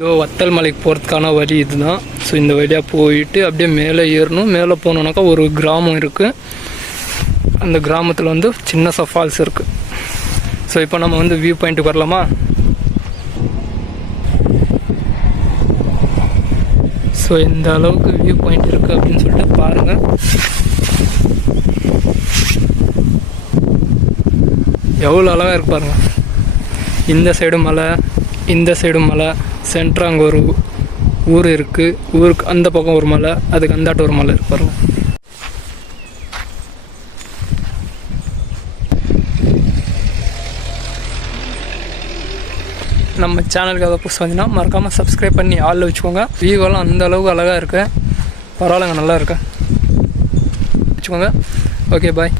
இதோ வத்தல் மலைக்கு போகிறதுக்கான வழி இதுதான். ஸோ இந்த வழியாக போயிட்டு அப்படியே மேலே ஏறணும். மேலே போனோன்னாக்கா ஒரு கிராமம் இருக்குது. அந்த கிராமத்தில் வந்து சின்ன ஃபால்ஸ் இருக்குது. ஸோ இப்போ நம்ம வந்து வியூ பாயிண்ட்டுக்கு வரலாமா? ஸோ இந்த அளவுக்கு வியூ பாயிண்ட் இருக்குது அப்படின்னு சொல்லிட்டு பாருங்கள். எவ்வளோ அழகாக இருக்கு பாருங்கள். இந்த சைடும் மலை, இந்த சைடும் மலை, சென்டர் அங்கே ஒரு ஊர் இருக்குது. ஊருக்கு அந்த பக்கம் ஒரு மலை, அதுக்கு அந்தாட்ட ஒரு மலை இருக்கு பாருங்கள். நம்ம சேனலுக்கு அதை புதுசு வந்துன்னா மறக்காமல் சப்ஸ்கிரைப் பண்ணி ஆளில் வச்சுக்கோங்க. வியூவெல்லாம் அந்த அளவுக்கு அழகாக இருக்குது. பரவாயில்லங்க, நல்லா இருக்கு வச்சுக்கோங்க. ஓகே, பாய்.